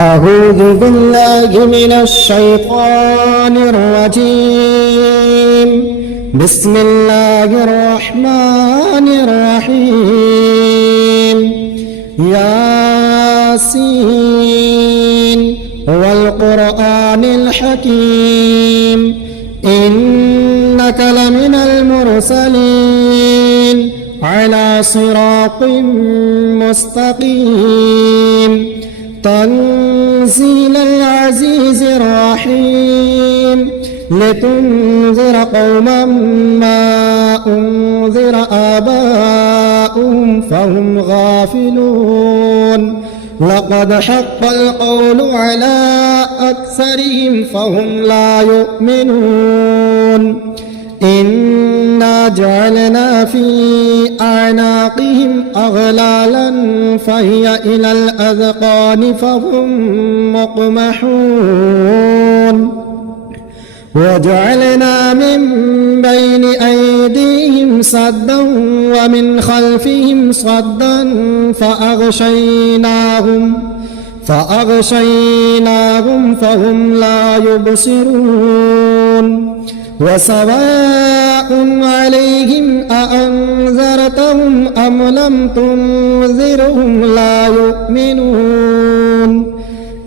أعوذ بالله من الشيطان الرجيم. بسم الله الرحمن الرحيم. ياسين والقرآن الحكيم إنك لمن المرسلين على صراط مستقيم تنزيل العزيز الرحيم لتنذر قوما ما أنذر آباؤهم فهم غافلون لقد حق القول على أكثرهم فهم لا يؤمنون إنا جعلنا في أعناقهم أغلالا فهي إلى الأذقان فهم مقمحون وجعلنا من بين أيديهم سدا ومن خلفهم صدا فأغشيناهم فهم لا يبصرون وسواء عليهم أأنذرتهم أم لم تنذرهم لا يؤمنون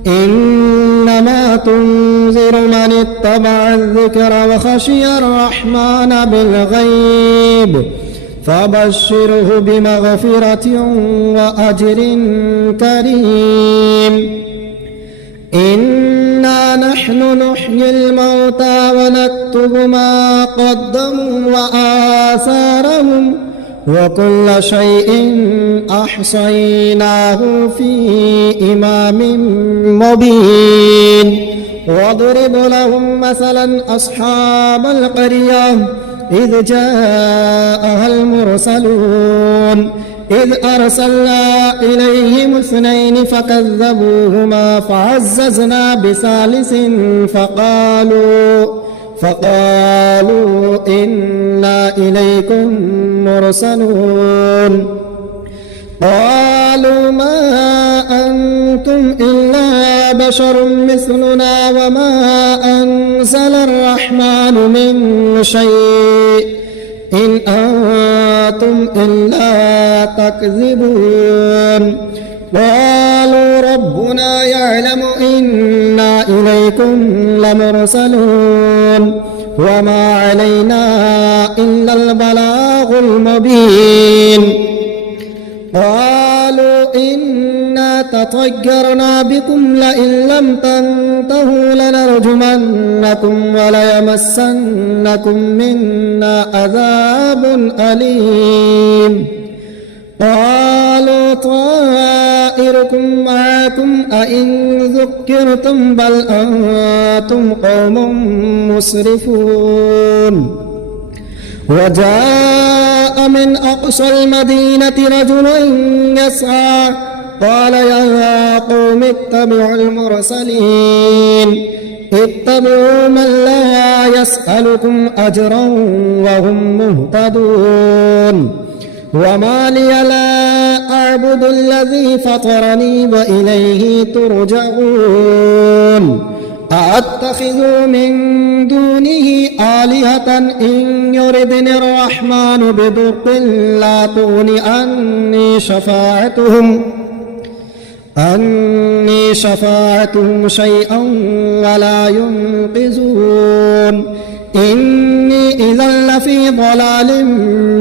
إنما تنذر من اتبع الذكر وخشي الرحمن بالغيب فبشره بمغفرة وأجر كريم. إنا نحن نحيي الموتى ونكتب ما قدموا وآثارهم وكل شيء أحصيناه في إمام مبين. واضرب لهم مثلا أصحاب القرية إذ جاءها المرسلون إذ أرسلنا إليهم 2 فكذبوهما فعززنا بثالث فقالوا إنا إليكم مرسلون قالوا ما أنتم إلا بشر مثلنا وما أنزل الرحمن من شيء إن أنتم إلا تكذبون قالوا ربنا يعلم إنا إليكم لمرسلون وما علينا إلا البلاغ المبين. قالوا إنا تطيرنا بكم لئن لم تنتهوا لنرجمنكم وليمسنكم منا عذاب أليم. قالوا طائركم معكم أئن ذكرتم بل أنتم قوم مسرفون. وجاء من أقصى المدينة رجل يسعى قال يا قوم اتبعوا المرسلين اتبعوا من لا يسألكم أجرا وهم مهتدون. وما لي لا أعبد الذي فطرني وإليه ترجعون. أأتخذ من دونه آلهة إن يردني الرحمن بضر لا تغن عني شفاعتهم شيئا ولا ينقذون. إني إذا لفي ضلال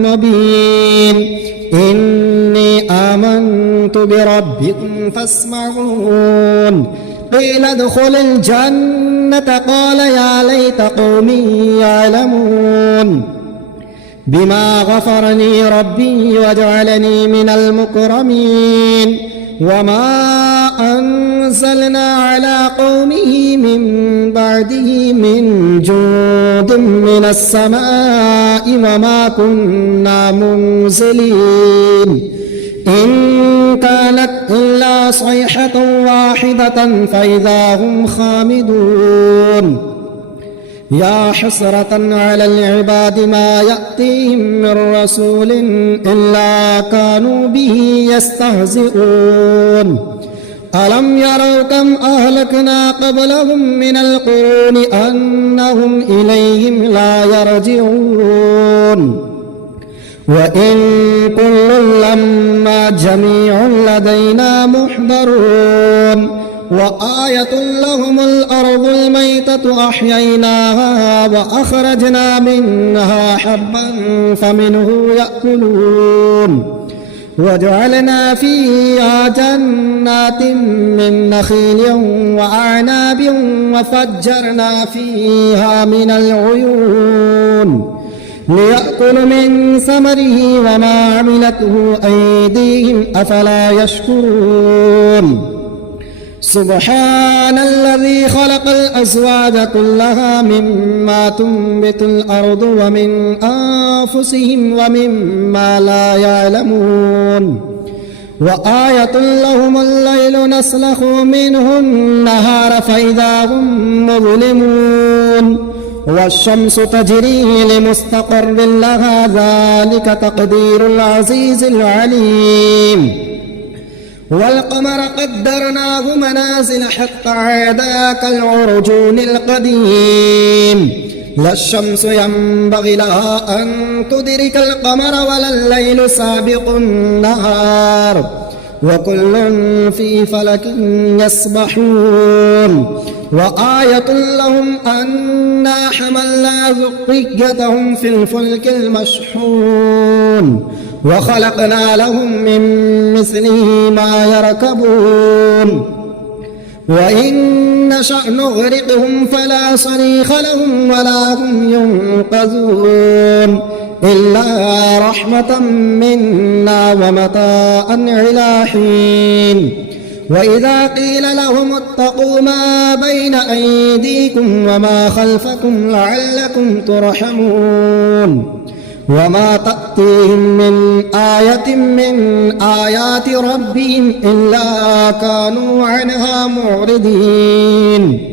مبين. إني آمنت بربكم فاسمعون. قيل ادخل الجنة قال يا ليت قومي يعلمون بما غفرني ربي وجعلني من المكرمين. وما أنزلنا على قومه من بعده من جند من السماء وما كنا منزلين. إن كانت إلا صيحة واحدة فإذا هم خامدون. يا حسرة على العباد ما يأتيهم من رسول إلا كانوا به يستهزئون. ألم يروا كم أهلكنا قبلهم من القرون أنهم إليهم لا يرجعون وإن كل لما جميع لدينا محضرون وآية لهم الأرض الميتة أحييناها وأخرجنا منها حبا فمنه يأكلون وجعلنا فيها جنات من نخيل وأعناب وفجرنا فيها من العيون ليأكلوا من ثمره وما عملته أيديهم أفلا يشكرون سبحان الذي خلق الأزواج كلها مما تنبت الأرض ومن أنفسهم ومما لا يعلمون وآية لهم الليل نسلخ منه النهار فإذا هم مظلمون والشمس تجري لمستقر لها ذلك تقدير العزيز العليم والقمر قدرناه منازل حتى عاد كالعرجون القديم لا الشمس ينبغي لها أن تدرك القمر ولا الليل سابق النهار وكل في فلك يسبحون وآية لهم أنا حملنا ذريتهم في الفلك المشحون وخلقنا لهم من مثله ما يركبون وإن نشأ نغرقهم فلا صريخ لهم ولا هم ينقذون إلا رحمة منا ومتاعا إلى حين وإذا قيل لهم اتقوا ما بين أيديكم وما خلفكم لعلكم ترحمون وما تأتيهم من آية من آيات ربهم إلا كانوا عنها معرضين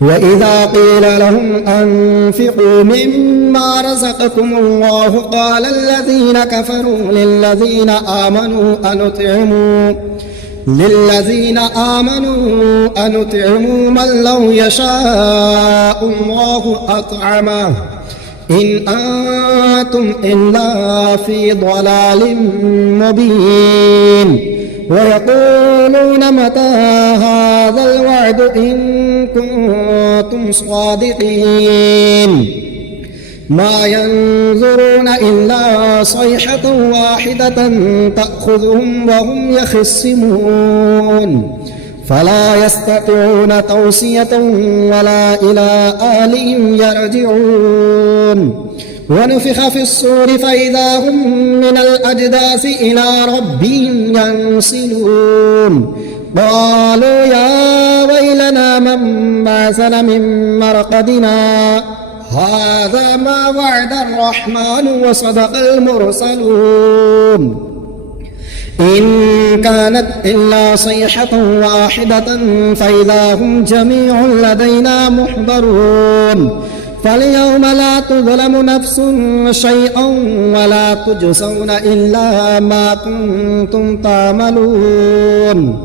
وإذا قيل لهم أنفقوا مما رزقكم الله قال الذين كفروا للذين آمنوا أنطعموا من لو يشاء الله أطعمه إن أنتم إلا في ضلال مبين ويقولون متى هذا الوعد إن كنتم صادقين ما ينظرون إلا صيحة واحدة تأخذهم وهم يخصمون فلا يستطيعون توصية ولا إلى أهلهم يرجعون ونفخ في الصور فإذا هم من الأجداث إلى ربهم ينسلون قالوا يا ويلنا من بعثنا من مرقدنا هذا ما وعد الرحمن وصدق المرسلون إن كانت إلا صيحة واحدة فإذا هم جميع لدينا محضرون فاليوم لا تظلم نفس شيئا ولا تجزون إلا ما كنتم تعملون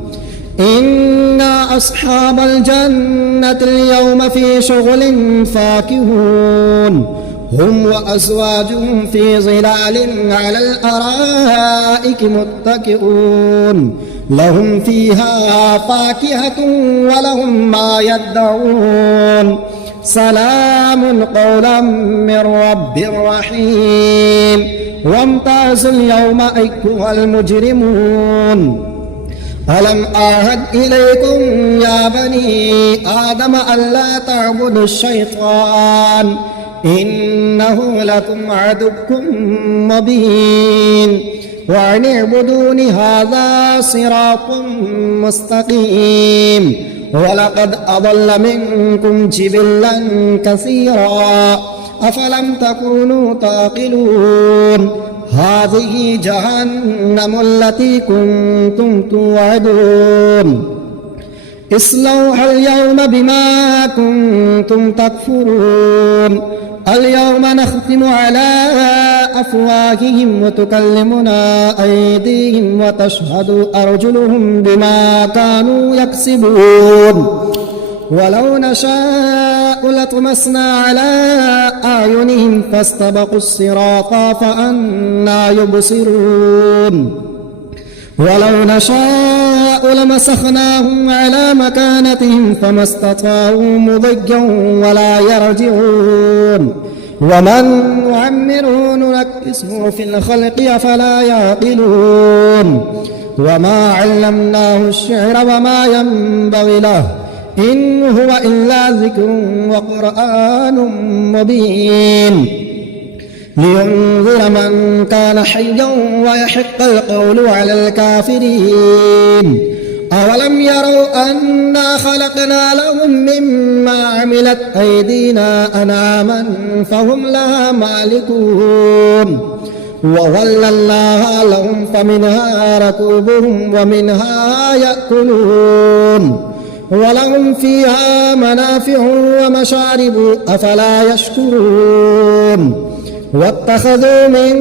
إنا أصحاب الجنة اليوم في شغل فاكهون هم وأزواجهم في ظلال على الأرائك متكئون لهم فيها فاكهة ولهم ما يدعون سلام قولا من رب رحيم وامتازوا اليوم أيها المجرمون ألم أعهد إليكم يا بني آدم ألا تعبدوا الشيطان إنه لكم عدو مبين وأن اعبدون هذا صراط مستقيم ولقد أضل منكم جبلا كثيرا أفلم تكونوا تعقلون هذه جهنم التي كنتم توعدون اصلوها اليوم بما كنتم تكفرون اليوم نختم على أفواههم وتكلمنا أيديهم وتشهد أرجلهم بما كانوا يكسبون ولو نشاء لطمسنا على أعينهم فاستبقوا الصراط فأنى يبصرون ولو نشاء لمسخناهم على مكانتهم فما استطاعوا مضيا ولا يرجعون ومن نعمره ننكسه في الخلق أفلا يعقلون وما علمناه الشعر وما ينبغي له إن هو إلا ذكر وقرآن مبين لينذر من كان حيا ويحق القول على الكافرين أولم يروا أنا خلقنا لهم مما عملت أيدينا أنعاما فهم لها مالكون وظللناها لهم فمنها ركوبهم ومنها يأكلون ولهم فيها منافع ومشارب أفلا يشكرون واتخذوا من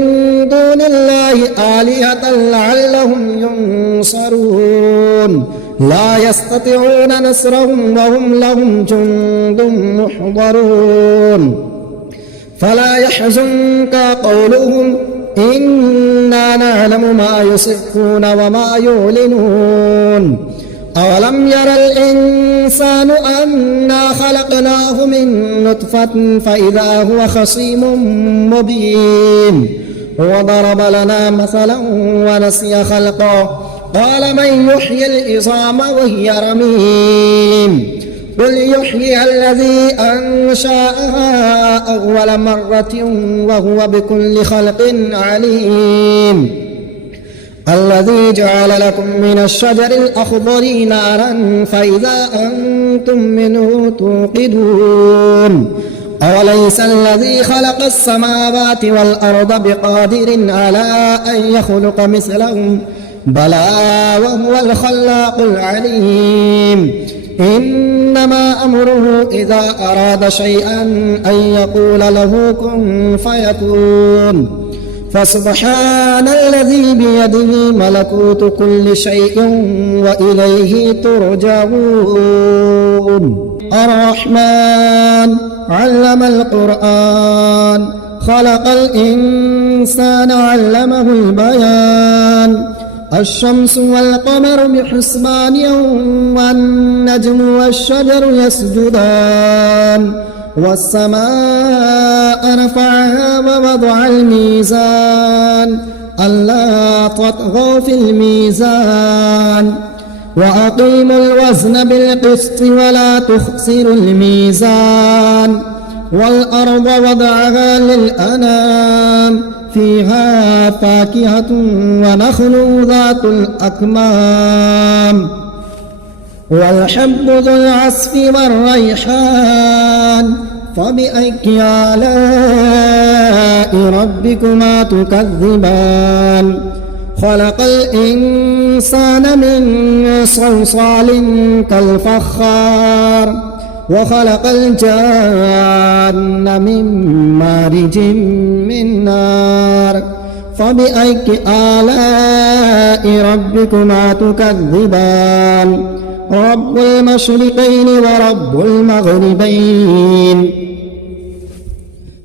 دون الله آلهة لعلهم ينصرون لا يستطيعون نصرهم وهم لهم جند محضرون فلا يحزنك قولهم إنا نعلم ما يسرون وما يعلنون أولم ير الإنسان أنا خلقناه من نطفة فإذا هو خصيم مبين وضرب لنا مثلا ونسي خلقه قال من يحيي العظام وهي رميم قل يحييها الذي أنشأها أول مرة وهو بكل خلق عليم الذي جعل لكم من الشجر الأخضر نارا فإذا أنتم منه توقدون أوليس الذي خلق السماوات والأرض بقادر على أن يخلق مثلهم بلى وهو الخلاق العليم إنما أمره إذا أراد شيئا أن يقول له كن فيكون فسبحان الذي بيده ملكوت كل شيء وإليه ترجعون الرحمن علم القرآن خلق الإنسان علمه البيان الشمس والقمر بحسبان والنجم والشجر يسجدان والسماء رفعها ووضع الميزان ألا تطغوا في الميزان وأقيموا الوزن بالقسط ولا تخسروا الميزان والأرض وضعها للأنام فيها فاكهة ونخل ذات الأكمام والحب ذو العصف والريحان فبأي آلاء ربكما تكذبان خلق الإنسان من صلصال كالفخار وخلق الجان من مارج من نار فبأي آلاء ربكما تكذبان رب المشرقين ورب المغربين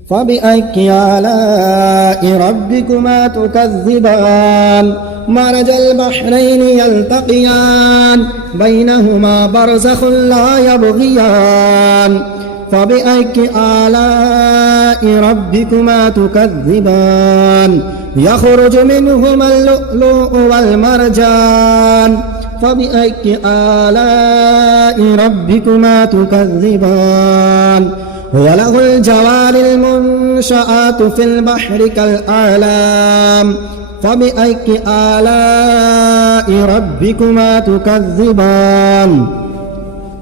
فبأي آلاء ربكما تكذبان مرج البحرين يلتقيان بينهما برزخ لا يبغيان فبأي آلاء ربكما تكذبان يخرج منهما اللؤلؤ والمرجان فبأي آلاء ربكما تكذبان وله الجوار المنشآت في البحر كالأعلام فبأي آلاء ربكما تكذبان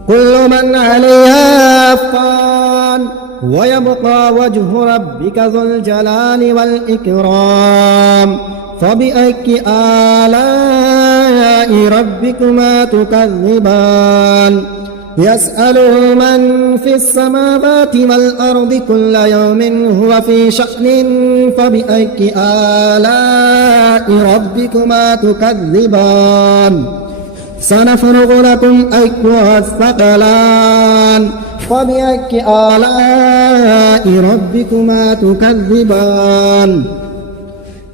كل من عليها فان ويبقى وجه ربك ذو الجلال والإكرام فبأي آلاء ربكما تكذبان يسأله من في السماوات والأرض كل يوم هو في شأن فبأي آلاء ربكما تكذبان سنفرغ لكم أيها الثقلان فبأي آلاء ربكما تكذبان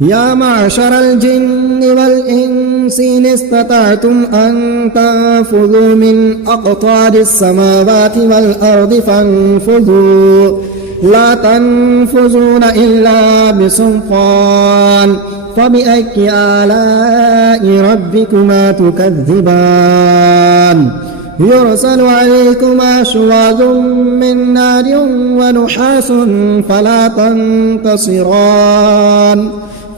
يا معشر الجن والإنس إن استطعتم أن تنفذوا من أقطار السماوات والأرض فانفذوا لا تنفذون إلا بسلطان فبأي آلاء ربكما تكذبان يرسل عليكما شواظ من نار ونحاس فلا تنتصران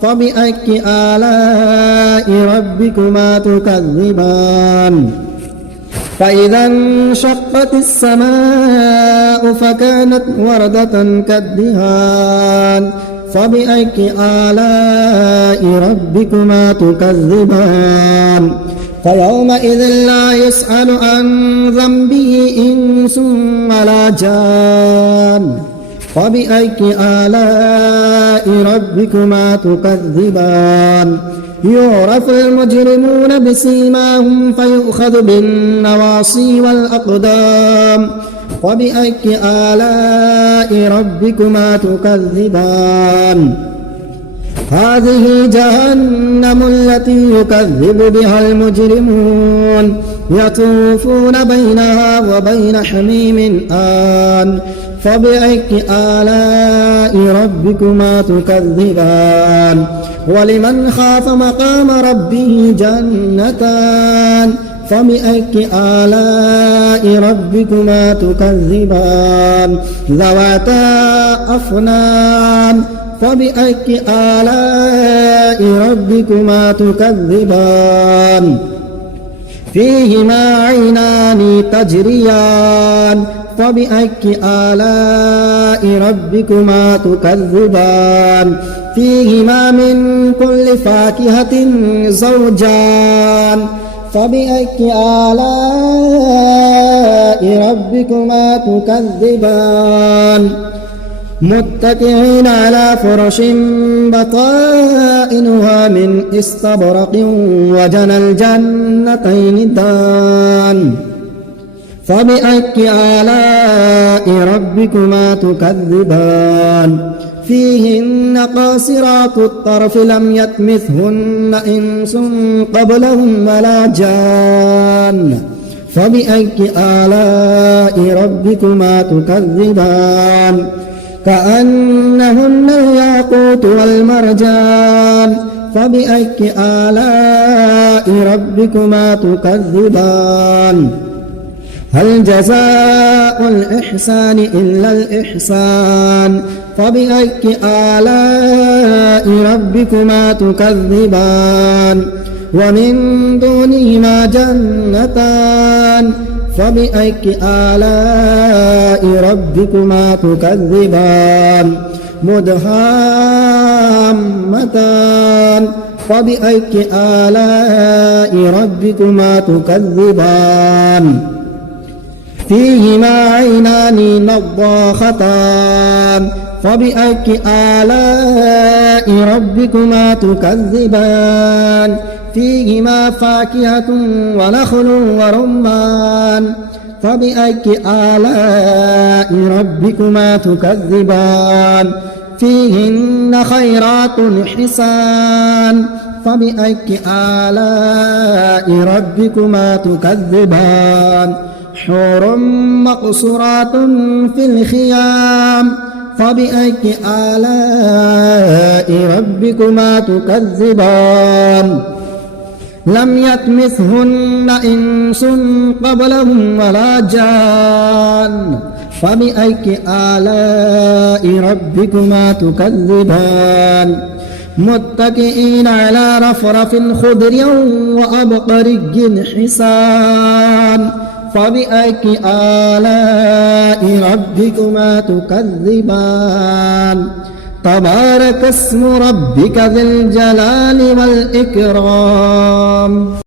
فبأي آلاء ربكما تكذبان فإذا انشقت السماء فكانت وردة كالدهان فبأي آلاء ربكما تكذبان فيومئذ لا يسأل عن ذنبه إنس ولا جان فبأي آلاء ربكما تكذبان يعرف المجرمون بسيماهم فيؤخذ بالنواصي والأقدام فبأي آلاء ربكما تكذبان هذه جهنم التي يكذب بها المجرمون يطوفون بينها وبين حميم آن فبأي آلاء ربكما تكذبان ولمن خاف مقام ربه جنتان فبأي آلاء ربكما تكذبان ذواتا أفنان فبأي آلاء ربكما تكذبان فيهما عينان تجريان فبأي آلاء ربكما تكذبان فيهما من كل فاكهة زوجان فبأي آلاء ربكما تكذبان متكئين على فرش بطائنها من استبرق وجنى الجنتين دان فبأي آلاء ربكما تكذبان فيهن قاصرات الطرف لم يطمثهن إنس قبلهم ولا جان فبأي آلاء ربكما تكذبان كأنهن الياقوت والمرجان فبأي آلاء ربكما تكذبان هل جزاء الإحسان إلا الإحسان فبأي آلاء ربكما تكذبان ومن دونهما جنتان فبأي آلاء ربكما تكذبان مدهامتان فبأي آلاء ربكما تكذبان فيهما عينان نضاختان فبأي آلاء ربكما تكذبان فيهما فاكهة ونخل ورمان فبأي آلاء ربكما تكذبان فيهن خيرات حسان فبأي آلاء ربكما تكذبان حور مقصورات في الخيام فبأي آلاء ربكما تكذبان لم يطمثهن إنس قبلهم ولا جان فبأي آلاء ربكما تكذبان متكئين على رفرف خضر وأبقري حسان فبأي آلاء ربكما تكذبان تبارك اسم ربك ذي الجلال والإكرام.